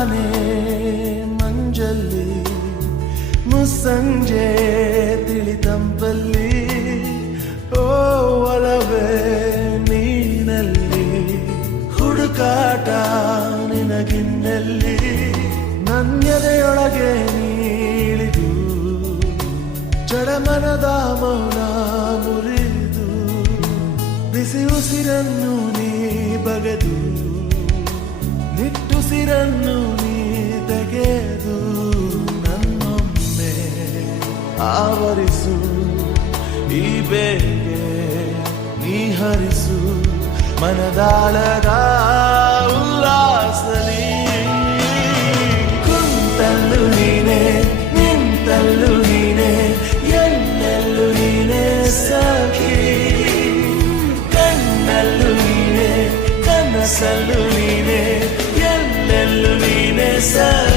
ತಾನೇ ಮಂಜಲ್ಲಿ ಮುಸ್ಸಂಜೆ ತಿಳಿತಂಪಲ್ಲಿ ಓ ಒಲವೇ ನೀನಲ್ಲಿ ಹುಡುಕಾಟ ನಿನಗಿನ್ನಲ್ಲಿ ನನ್ಯದೆಯೊಳಗೆ ನೀಳಿದು ಜಡಮನದ ಮೌನ ಮುರಿದು ಬಿಸಿ ಉಸಿರನ್ನು ನೀ ಬಗೆದು ನಿಟ್ಟುಸಿರನ್ನು ನೀ ತೆಗೆದು ನನ್ನೊಮ್ಮೆ ಆವರಿಸು ಈ ಬೇಗೆ ನೀ ಹರಿಸು ಮನದಾಳದ ಉಲ್ಲಾಸಲಿ ಕುಂತಲ್ಲು ನೀನೆ ನಿಂತಲ್ಲು ನೀನೆ ಎಲ್ಲೆಲ್ಲೂ ನೀನೆ ಸಖಿ ಕಣ್ಣಲ್ಲೂ ನೀನೆ ಕನಸಲ್ಲೂ ನೀನೆ ಎಲ್ಲೆಲ್ಲೂ ನೀನೆ ಸಖಿ